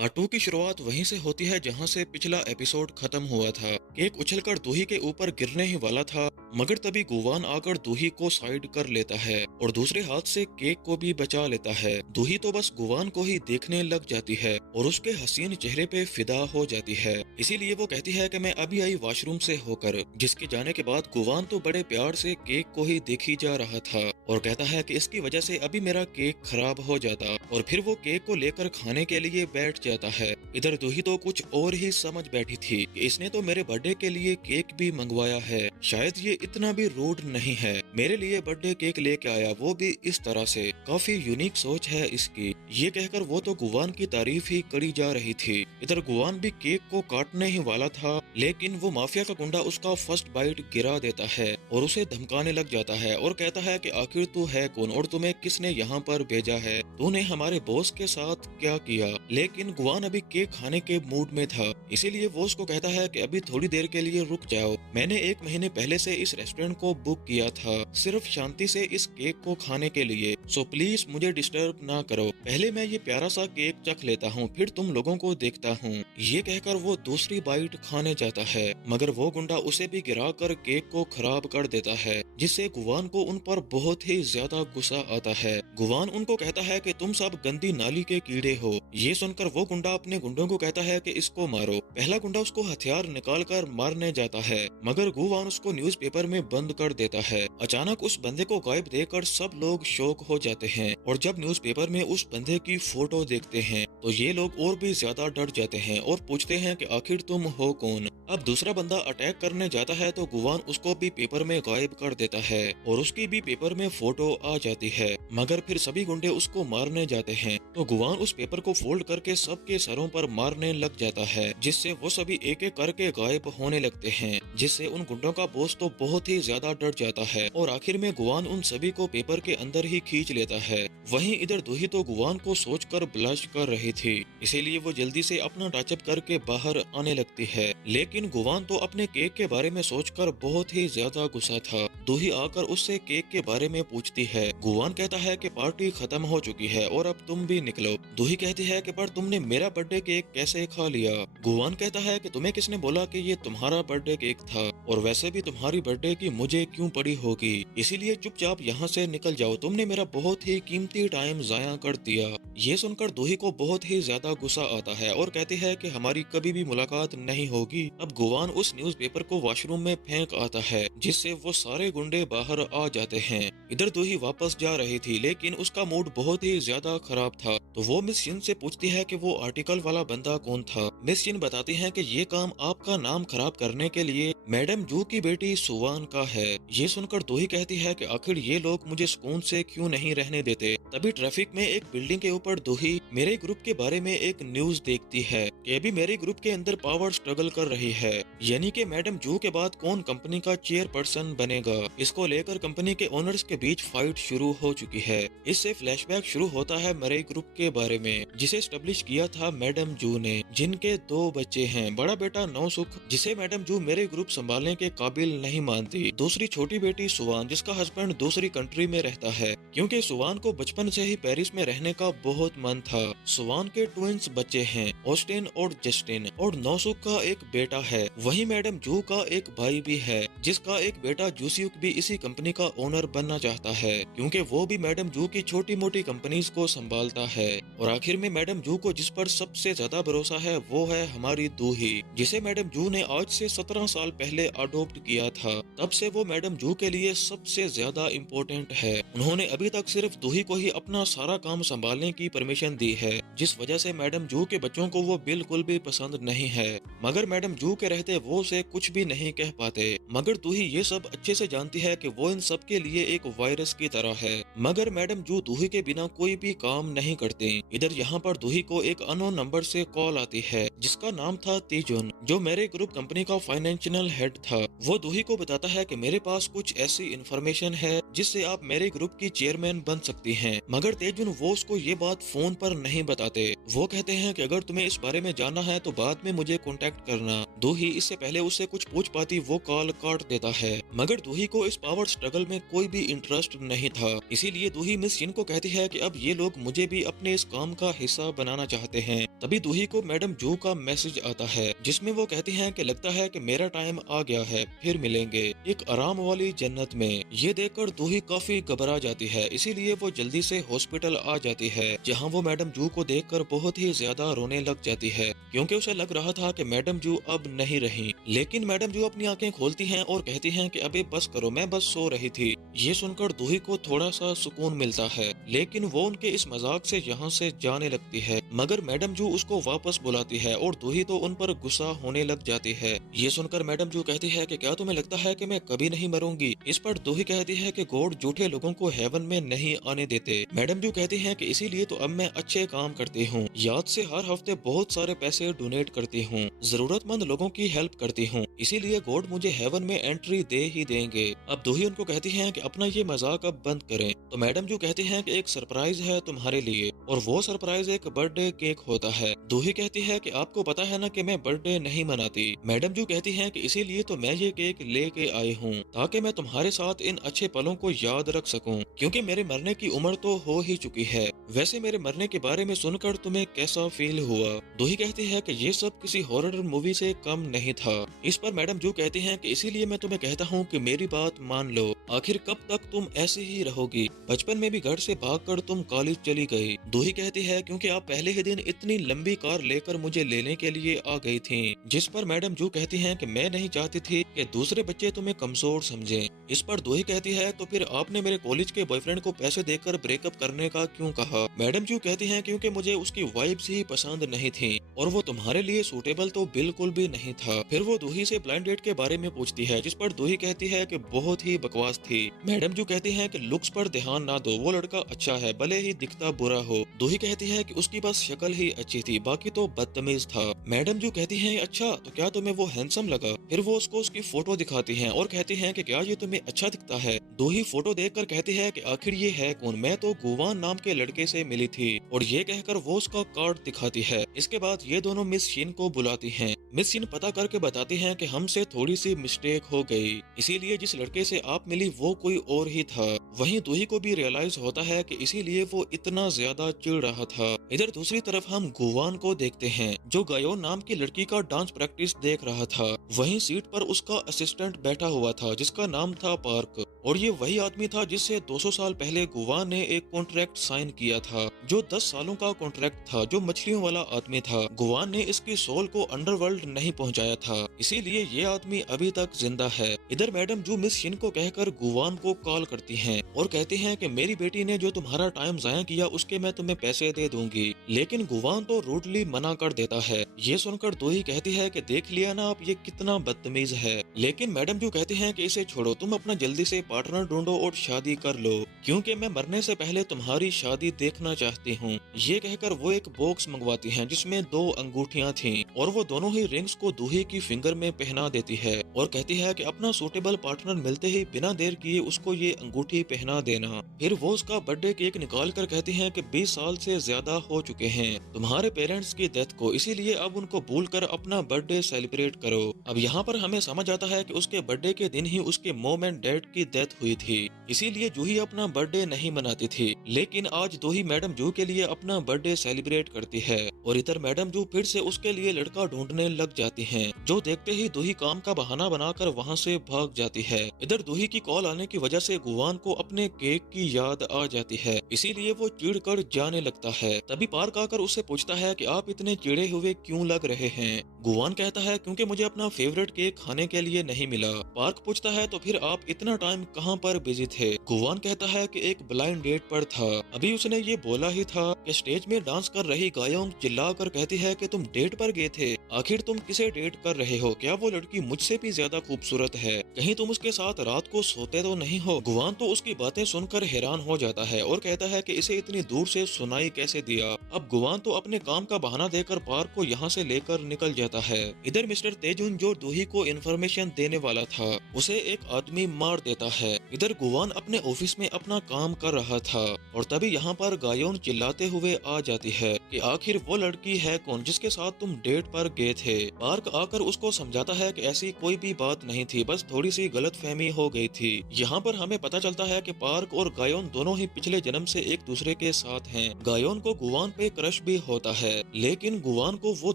Part 2 की शुरुआत वहीं से होती है जहां से पिछला एपिसोड खत्म हुआ था। केक उछलकर दूही के ऊपर गिरने ही वाला था, मगर तभी गुवान आकर दूही को साइड कर लेता है और दूसरे हाथ से केक को भी बचा लेता है। दूही तो बस गुवान को ही देखने लग जाती है और उसके हसीन चेहरे पे फिदा हो जाती है। इसीलिए वो कहती है कि मैं अभी आई वॉशरूम से होकर, जिसके जाने के बाद गुवान तो बड़े प्यार से केक को ही देखी जा रहा था और कहता है कि इसकी वजह से अभी मेरा केक खराब हो जाता, और फिर वो केक को लेकर खाने के लिए बैठ जाता है। इधर दूही तो कुछ और ही समझ बैठी थी कि इसने तो मेरे बर्थडे के लिए केक भी मंगवाया है, शायद ये इतना भी रूड नहीं है, मेरे लिए बर्थडे केक लेके आया, वो भी इस तरह से। काफी यूनिक सोच है इसकी। ये कहकर वो तो गुवान की तारीफ ही करी जा रही थी। इधर गुवान भी केक को काटने ही वाला था, लेकिन वो माफिया का गुंडा उसका फर्स्ट बाइट गिरा देता है और उसे धमकाने लग जाता है और कहता है कि आखिर तू है कौन और तुम्हें किसने यहाँ पर भेजा है, तूने हमारे बॉस के साथ क्या किया। लेकिन गुवान अभी केक खाने के मूड में था, इसीलिए वो उसको कहता है कि अभी थोड़ी देर के लिए रुक जाओ, मैंने 1 महीने पहले से इस रेस्टोरेंट को बुक किया था सिर्फ शांति से इस केक को खाने के लिए, सो प्लीज मुझे डिस्टर्ब ना करो, पहले मैं ये प्यारा सा केक चख लेता हूँ फिर तुम लोगों को देखता हूँ। ये कहकर वो दूसरी बाइट खाने जाता है, मगर वो गुंडा उसे भी गिरा कर केक को खराब कर देता है, जिससे गुवान को उन पर बहुत ही ज्यादा गुस्सा आता है। गुवान उनको कहता है कि तुम सब गंदी नाली के कीड़े हो। ये सुनकर वो गुंडा अपने गुंडों को कहता है कि इसको मारो। पहला गुंडा उसको हथियार निकाल कर मारने जाता है, मगर गुवान उसको न्यूज़पेपर में बंद कर देता है। अचानक उस बंदे को गायब देखकर सब लोग शॉक हो जाते हैं और जब न्यूज़पेपर में उस बंदे की फोटो देखते हैं तो ये लोग और भी ज्यादा डर जाते हैं और पूछते हैं कि आखिर तुम हो कौन। अब दूसरा बंदा अटैक करने जाता है तो गुवान उसको भी पेपर में गायब कर देता है और उसकी भी पेपर में फोटो आ जाती है, मगर फिर सभी गुंडे उसको मारने जाते हैं तो गुवान उस पेपर को फोल्ड करके सबके सरों पर मारने लग जाता है, जिससे वो सभी एक एक करके गायब होने लगते हैं, जिससे उन गुंडों का बॉस तो बहुत ही ज्यादा डर जाता है और आखिर में गुवान उन सभी को पेपर के अंदर ही खींच लेता है। वहीं इधर दूही तो गुवान को सोचकर ब्लश कर रही थी, इसीलिए वो जल्दी से अपना टचअप करके बाहर आने लगती है, लेकिन गुवान तो अपने केक के बारे में सोचकर बहुत ही ज्यादा गुस्सा था। दूही आकर उससे केक के बारे में पूछती है। गुवान कहता है कि पार्टी खत्म हो चुकी है और अब तुम भी निकलो। दूही कहती है कि पर तुमने मेरा बर्थडे केक कैसे खा लिया। गुवान कहता है कि तुम्हें किसने बोला कि ये तुम्हारा बर्थडे केक था, और वैसे भी तुम्हारी बर्थडे की मुझे क्यों पड़ी होगी, इसीलिए चुपचाप यहाँ से निकल जाओ, तुमने मेरा बहुत ही कीमती टाइम जाया कर दिया। ये सुनकर दूही को बहुत ही ज्यादा गुस्सा आता है और कहती है कि हमारी कभी भी मुलाकात नहीं होगी। अब गुवान उस न्यूज़पेपर को वॉशरूम में फेंक आता है, जिससे वो सारे गुंडे बाहर आ जाते हैं। इधर दूही वापस जा रही थी, लेकिन उसका मूड बहुत ही ज्यादा खराब था, तो वो मिस शिन से पूछती है कि वो आर्टिकल वाला बंदा कौन था। मिस शिन बताती है कि ये काम आपका नाम खराब करने के लिए मैडम जू की बेटी सुवान का है। ये सुनकर दूही कहती है कि आखिर ये लोग मुझे सुकून से क्यों नहीं रहने देते। तभी ट्रैफिक में एक बिल्डिंग के ऊपर दूही मेरे ग्रुप के बारे में एक न्यूज देखती है कि अभी मेरे ग्रुप के अंदर पावर स्ट्रगल कर रही है, यानी कि मैडम जू के बाद कौन कंपनी का चेयरपर्सन बनेगा। इसको लेकर कंपनी के ओनर्स के बीच फाइट शुरू हो चुकी है। इससे फ्लैशबैक शुरू होता है मेरे ग्रुप के बारे में, जिसे एस्टेब्लिश किया था मैडम जू ने, जिनके 2 बच्चे हैं, बड़ा बेटा नौसुख जिसे मैडम जू मेरे ग्रुप संभालने के काबिल नहीं मानती, दूसरी छोटी बेटी सुवान जिसका हस्बैंड दूसरी कंट्री में रहता है, क्योंकि सुवान को बचपन से ही पेरिस में रहने का बहुत मन था। सुवान के ट्विंस बच्चे हैं, ऑस्टिन और जस्टिन, और नौसुख का एक बेटा है। वहीं मैडम जू का एक भाई भी है, जिसका एक बेटा जूसियुक भी इसी कंपनी का ओनर बनना चाहता है, क्योंकि वो भी मैडम जू की छोटी मोटी कंपनीज को संभालता है। और आखिर में मैडम जू को जिस पर सबसे ज्यादा भरोसा है वो है हमारी दूही, जिसे मैडम जू ने आज से 17 साल पहले अडॉप्ट किया था। तब से वो मैडम जू के लिए सबसे ज्यादा इम्पोर्टेंट है। उन्होंने अभी तक सिर्फ दूही को ही अपना सारा काम संभालने की परमिशन दी है, जिस वजह से मैडम जू के बच्चों को वो बिल्कुल भी पसंद नहीं है, मगर मैडम जू के रहते वो उसे कुछ भी नहीं कह पाते। मगर दूही ये सब अच्छे से जानती है कि वो इन सब के लिए एक वायरस की तरह है, मगर मैडम जू दूही के बिना कोई भी काम नहीं करती। इधर यहाँ पर दूही को एक अननोन नंबर से कॉल आती है, जिसका नाम था तीजुन, जो मेरे ग्रुप कंपनी का फाइनेंशियल हेड था। वो दूही को बताता है कि मेरे पास कुछ ऐसी इन्फॉर्मेशन है जिससे आप मेरे ग्रुप की चेयरमैन बन सकती हैं। मगर तेजुन वो उसको ये बात फोन पर नहीं बताते। वो कहते हैं कि अगर तुम्हें इस बारे में जानना है तो बाद में मुझे कांटेक्ट करना। दूही इससे पहले उससे कुछ पूछ पाती वो कॉल काट देता है। मगर दूही को इस पावर स्ट्रगल में कोई भी इंटरेस्ट नहीं था, इसीलिए दूही मिस शिन को कहती है कि अब ये लोग मुझे भी अपने इस काम का हिस्सा बनाना चाहते हैं। तभी दूही को मैडम जू का मैसेज आता है जिसमें वो कहती हैं कि लगता है कि मेरा टाइम आ गया है, फिर मिलेंगे एक आराम वाली जन्नत में। ये देखकर दूही काफी घबरा जाती है, इसीलिए वो जल्दी से हॉस्पिटल आ जाती है जहां वो मैडम जू को देखकर बहुत ही ज्यादा रोने लग जाती है क्योंकि उसे लग रहा था कि मैडम जू अब नहीं रही। लेकिन मैडम जू अपनी आंखें खोलती हैं और कहती हैं कि अबे बस करो, मैं बस सो रही थी। ये सुनकर दूही को थोड़ा सा सुकून मिलता है, लेकिन वो उनके इस मजाक से यहाँ से जाने लगती है। मगर मैडम जू उसको वापस बुलाती है और दूही तो उन पर गुस्सा होने लग जाती है। ये सुनकर मैडम जू कहती है कि क्या तुम्हें लगता है कि मैं कभी नहीं मरूंगी? इस पर दूही कहती है कि गॉड झूठे लोगों को हेवन में नहीं आने देते। मैडम जू कहती है कि इसीलिए तो अब मैं अच्छे काम करती हूँ, याद से हर हफ्ते बहुत सारे पैसे डोनेट करती हूँ, जरूरतमंद लोगों की हेल्प करती हूँ, इसीलिए गॉड मुझे हेवन में एंट्री दे ही देंगे। अब दूही उनको कहती है कि अपना ये मजाक अब बंद करें। तो मैडम जू कहती है कि एक सरप्राइज है तुम्हारे लिए, और वो सरप्राइज एक बर्थडे केक होता है। दूही कहती है कि आपको पता है ना कि मैं बर्थडे नहीं मनाती। मैडम जू कहती है कि इसीलिए तो मैं ये केक लेके आई हूँ ताकि मैं तुम्हारे साथ इन अच्छे पलों को याद रख सकूं, क्योंकि मेरे मरने की उम्र तो हो ही चुकी है। वैसे मेरे मरने के बारे में सुनकर तुम्हें कैसा फील हुआ? दूही कहती है कि ये सब किसी हॉरर मूवी से कम नहीं था। इस पर मैडम जू कहती हैं कि इसीलिए मैं तुम्हें कहता हूँ कि मेरी बात मान लो। आखिर कब तक तुम ऐसे ही रहोगी? बचपन में भी घर से भागकर तुम कॉलेज चली गई। दूही कहती है क्योंकि आप पहले ही दिन इतनी लंबी कार लेकर मुझे लेने के लिए आ गई थी। जिस पर मैडम जू कहती हैं कि मैं नहीं चाहती थी कि दूसरे बच्चे तुम्हें कमजोर समझें। इस पर दूही कहती है तो फिर आपने मेरे कॉलेज के बॉयफ्रेंड को पैसे देकर ब्रेकअप करने का क्यों कहा? मैडम जू कहती हैं क्योंकि मुझे उसकी वाइब्स ही पसंद नहीं थी और वो तुम्हारे लिए सूटेबल तो बिल्कुल भी नहीं था। फिर वो दूही से ब्लाइंड डेट के बारे में पूछती है, जिस पर दूही कहती है कि बहुत ही बकवास थी। मैडम जू कहती हैं कि लुक्स पर ध्यान ना दो, वो लड़का अच्छा है भले ही दिखता बुरा हो। दूही कहती है कि उसकी बस शक्ल ही अच्छी थी, बाकी तो बदतमीज था। मैडम जू कहती हैं अच्छा तो क्या तुम्हें वो हैंडसम लगा? फिर वो उसको उसकी फोटो दिखाती हैं और कहती हैं कि क्या ये तुम्हें अच्छा दिखता है? दूही फोटो देखकर कहती है कि आखिर ये है कौन? मैं तो गुवान नाम के लड़के से मिली थी। और ये कहकर वो उसका कार्ड दिखाती है। इसके बाद ये दोनों मिस शिन को बुलाती हैं। मिस शिन पता करके बताती हैं कि हमसे थोड़ी सी मिस्टेक हो गई, इसीलिए जिस लड़के से आप मिली वो कोई और ही था। वहीं दूही को भी रियलाइज होता है कि इसीलिए वो इतना ज्यादा चिढ़ रहा था। इधर दूसरी तरफ हम गुवान को देखते हैं जो गायोन नाम की लड़की का डांस प्रैक्टिस देख रहा था। वहीं सीट पर उसका असिस्टेंट बैठा हुआ था जिसका नाम था पार्क, और ये वही आदमी था जिससे 200 साल पहले गुवान ने एक कॉन्ट्रैक्ट साइन किया था जो 10 सालों का कॉन्ट्रैक्ट था, जो मछलियों वाला आदमी था। गुवान ने इसकी सोल को अंडरवर्ल्ड नहीं पहुंचाया था, इसीलिए ये आदमी अभी तक जिंदा है। इधर मैडम जू मिस शिन को कहकर गुवान को कॉल करती हैं और कहती हैं कि मेरी बेटी ने जो तुम्हारा टाइम जाया किया उसके मैं तुम्हें पैसे दे दूंगी। लेकिन गुवान तो रूडली मना कर देता है। ये सुनकर दूही कहती है कि देख लिया ना आप ये कितना बदतमीज है। लेकिन मैडम जू कहती हैं कि इसे छोड़ो, तुम अपना जल्दी से पार्टनर ढूंढो और शादी कर लो, क्योंकि मैं मरने से पहले तुम्हारी शादी देखना चाहती हूँ। ये कहकर वो एक बॉक्स मंगवाती हैं जिसमें 2 अंगूठियां थीं और वो दोनों ही रिंग्स को दूही की फिंगर में पहना देती है और कहती है कि अपना सूटेबल पार्टनर मिलते ही बिना देर किए उसको ये अंगूठी पहना देना। फिर वो उसका बर्थडे केक निकाल कर कहती है कि 20 साल से ज्यादा हो चुके हैं तुम्हारे पेरेंट्स की डेथ को, इसीलिए अब उनको भूल कर अपना बर्थडे सेलिब्रेट करो। अब यहाँ पर हमें समझ आता है कि उसके बर्थडे के दिन ही उसके मॉम एंड डैड की डेथ हुई थी, इसीलिए जूही अपना बर्थडे नहीं मनाती थी। लेकिन आज दूही मैडम जू के लिए अपना बर्थडे सेलिब्रेट करती है और इधर मैडम जू फिर से उसके लिए लड़का ढूंढने लग जाती हैं, जो देखते ही दूही काम का बहाना बनाकर वहाँ से भाग जाती है। इधर दूही की कॉल आने की वजह से गुवान को अपने केक की याद आ जाती है, इसीलिए वो चिढ़कर जाने लगता है। तभी पार्क आकर उससे पूछता है कि आप इतने चिढ़े हुए क्यों लग रहे हैं? गुवान कहता है क्योंकि मुझे अपना फेवरेट केक खाने के लिए नहीं मिला। पार्क पूछता है तो फिर आप इतना टाइम कहाँ कहाँ पर बिजी थे। गुवान कहता है कि एक ब्लाइंड डेट पर था। अभी उसने ये बोला ही था कि स्टेज में डांस कर रही गायोंग चिल्लाकर कहती है कि तुम डेट पर गए थे। आखिर तुम किसे डेट कर रहे हो? क्या वो लड़की मुझसे भी ज्यादा खूबसूरत है? कहीं तुम उसके साथ रात को सोते तो नहीं हो? गुवान तो उसकी बातें सुनकर हैरान हो जाता है और कहता है कि इसे इतनी दूर से सुनाई कैसे दिया। अब गुवान तो अपने काम का बहाना देकर पार्क को यहाँ से लेकर निकल जाता है। इधर मिस्टर तेजुन जो दूही को इन्फॉर्मेशन देने वाला था उसे एक आदमी मार देता है। इधर गुवान अपने ऑफिस में अपना काम कर रहा था और तभी यहाँ पर गायोन चिल्लाते हुए आ जाती है कि आखिर वो लड़की है कौन जिसके साथ तुम डेट पर गए थे। पार्क आकर उसको समझाता है कि ऐसी कोई भी बात नहीं थी, बस थोड़ी सी गलतफहमी हो गई थी। यहाँ पर हमें पता चलता है कि पार्क और गायोन दोनों ही पिछले जन्म से एक दूसरे के साथ हैं। गायोन को गुवान पे क्रश भी होता है, लेकिन गुवान को वो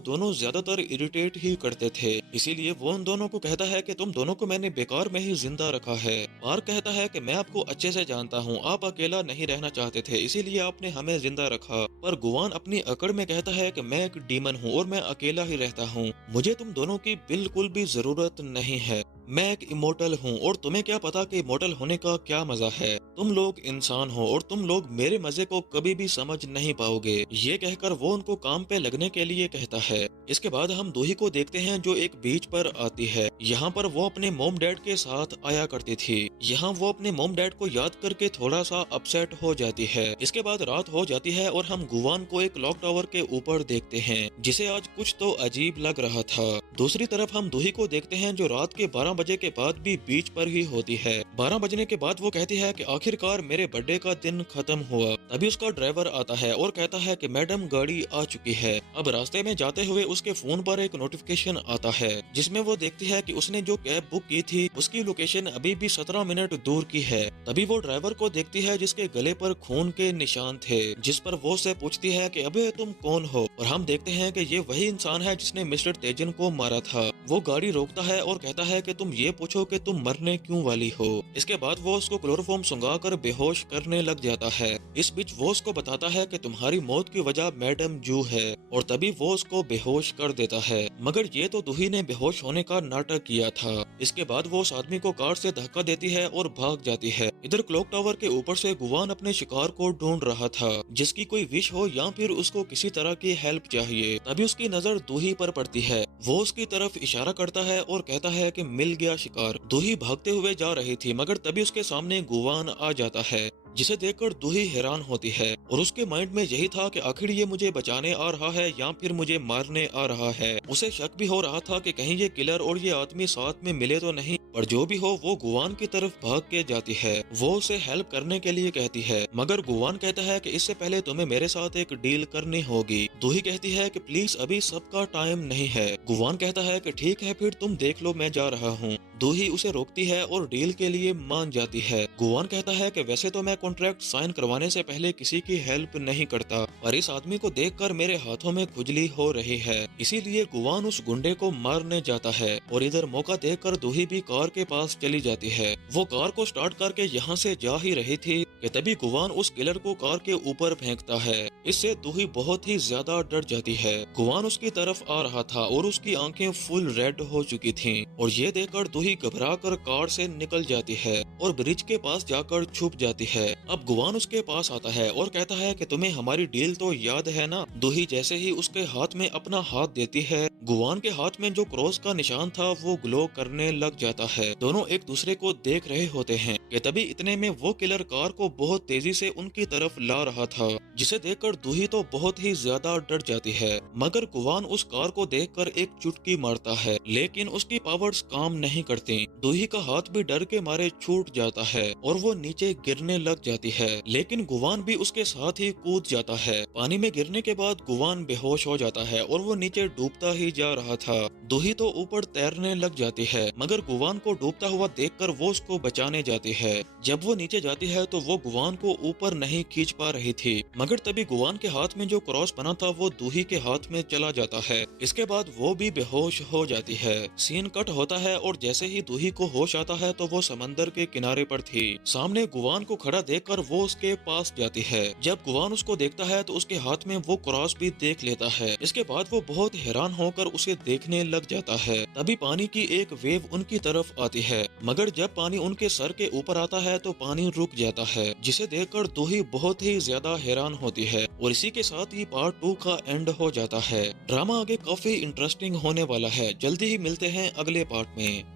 दोनों ज्यादातर इरिटेट ही करते थे। इसीलिए वो उन दोनों को कहता है कि तुम दोनों को मैंने बेकार में ही जिंदा रखा है। पार्क कहता है कि मैं आपको अच्छे से जानता हूँ, आप अकेला नहीं रहना चाहते थे, इसीलिए आपने हमें जिंदा रखा। पर गुवान अपनी अकड़ में कहता है कि मैं एक डीमन हूँ और मैं अकेला ही रहता हूँ, मुझे तुम दोनों की बिल्कुल भी जरूरत नहीं है। मैं एक इमोर्टल हूँ और तुम्हें क्या पता कि इमोर्टल होने का क्या मजा है। तुम लोग इंसान हो और तुम लोग मेरे मजे को कभी भी समझ नहीं पाओगे। ये कहकर वो उनको काम पे लगने के लिए कहता है। इसके बाद हम दूही को देखते हैं जो एक बीच पर आती है। यहाँ पर वो अपने मोम डैड के साथ आया करती थी। यहाँ वो अपने मोम डैड को याद करके थोड़ा सा अपसेट हो जाती है। इसके बाद रात हो जाती है और हम गुवान को एक क्लॉक टावर के ऊपर देखते हैं जिसे आज कुछ तो अजीब लग रहा था। दूसरी तरफ हम दूही को देखते हैं जो रात के 12 बजे के बाद भी बीच पर ही होती है। 12 बजने के बाद वो कहती है कि आखिरकार मेरे बर्थडे का दिन खत्म हुआ। तभी उसका ड्राइवर आता है और कहता है कि मैडम गाड़ी आ चुकी है। अब रास्ते में जाते हुए उसके फोन पर एक नोटिफिकेशन आता है जिसमें वो देखती है कि उसने जो कैब बुक की थी उसकी लोकेशन अभी भी 17 मिनट दूर की है। तभी वो ड्राइवर को देखती है जिसके गले पर खून के निशान थे, जिस पर वो उससे पूछती है कि अबे तुम कौन हो? और हम देखते हैं कि ये वही इंसान है जिसने मिस्टर तेजन को मारा था। वो गाड़ी रोकता है और कहता है कि तुम ये पूछो कि तुम मरने क्यों वाली हो। इसके बाद वो उसको क्लोरोफॉर्म सुंघाकर बेहोश करने लग जाता है। इस बीच वो उसको बताता है कि तुम्हारी मौत की वजह मैडम जू है और तभी वो उसको बेहोश कर देता है। मगर ये तो दूही ने बेहोश होने का नाटक किया था। इसके बाद वो उस आदमी को कार से धक्का देती है और भाग जाती है। इधर क्लॉक टावर के ऊपर से गुवान अपने शिकार को ढूंढ रहा था जिसकी कोई विश हो या फिर उसको किसी तरह की हेल्प चाहिए। तभी उसकी नजर दूही पर पड़ती है। वो उसकी तरफ इशारा करता है और कहता है कि मिल गया शिकार। दूही भागते हुए जा रही थी मगर तभी उसके सामने गुवान आ जाता है जिसे देखकर दूही हैरान होती है और उसके माइंड में यही था कि आखिर ये मुझे बचाने आ रहा है या फिर मुझे मारने आ रहा है। उसे शक भी हो रहा था कि कहीं ये किलर और ये आदमी साथ में मिले तो नहीं, पर जो भी हो वो गुवान की तरफ भाग के जाती है। वो उसे हेल्प करने के लिए कहती है मगर गुवान कहता है कि इससे पहले तुम्हें मेरे साथ एक डील करनी होगी। दूही कहती है कि प्लीज अभी सबका टाइम नहीं है। गुवान कहता है कि ठीक है फिर तुम देख लो, मैं जा रहा हूँ। दूही उसे रोकती है और डील के लिए मान जाती है। गुवान कहता है कि वैसे तो मैं कॉन्ट्रैक्ट साइन करवाने से पहले किसी की हेल्प नहीं करता, पर इस आदमी को देखकर मेरे हाथों में खुजली हो रही है, इसीलिए गुवान उस गुंडे को मारने जाता है। और इधर मौका देखकर दूही भी कार के पास चली जाती है। वो कार को स्टार्ट करके यहाँ से जा ही रही थी कि तभी गुवान उस किलर को कार के ऊपर फेंकता है। इससे दूही बहुत ही ज्यादा डर जाती है। गुवान उसकी तरफ आ रहा था और उसकी आंखें फुल रेड हो चुकी थीं और ये देखकर दूही घबराकर कार से निकल जाती है और ब्रिज के पास जाकर छुप जाती है। अब गुवान उसके पास आता है और कहता है कि तुम्हें हमारी डील तो याद है ना। दूही जैसे ही उसके हाथ में अपना हाथ देती है, गुवान के हाथ में जो क्रॉस का निशान था वो ग्लो करने लग जाता है। दोनों एक दूसरे को देख रहे होते हैं कि तभी इतने में वो किलर कार को बहुत तेजी से उनकी तरफ ला रहा था, जिसे देखकर दूही तो बहुत ही ज्यादा डर जाती है। मगर गुवान उस कार को देखकर एक चुटकी मारता है, लेकिन उसकी पावर्स काम नहीं करती। दूही का हाथ भी डर के मारे छूट जाता है और वो नीचे गिरने लग जाती है, लेकिन गुवान भी उसके साथ ही कूद जाता है। पानी में गिरने के बाद गुवान बेहोश हो जाता है और वो नीचे डूबता ही जा रहा था। दूही तो ऊपर तैरने लग जाती है, मगर गुवान को डूबता हुआ देखकर वो उसको बचाने जाती है। जब वो नीचे जाती है तो वो गुवान को ऊपर नहीं खींच पा रही थी, मगर तभी गुवान के हाथ में जो क्रॉस बना था वो दूही के हाथ में चला जाता है। इसके बाद वो भी बेहोश हो जाती है। सीन कट होता है और जैसे ही दूही को होश आता है तो वो समंदर के किनारे पर थी। सामने गुवान को खड़ा देखकर वो उसके पास जाती है। जब गुवान उसको देखता है तो उसके हाथ में वो क्रॉस भी देख लेता है। इसके बाद वो बहुत हैरान होकर उसे देखने लग जाता है। तभी पानी की एक वेव उनकी तरफ आती है, मगर जब पानी उनके सर के ऊपर आता है तो पानी रुक जाता है, जिसे देखकर दूही बहुत ही ज्यादा हैरान होती है। और इसी के साथ ही पार्ट 2 का एंड हो जाता है। ड्रामा आगे काफी इंटरेस्टिंग होने वाला है। जल्दी ही मिलते हैं अगले पार्ट में।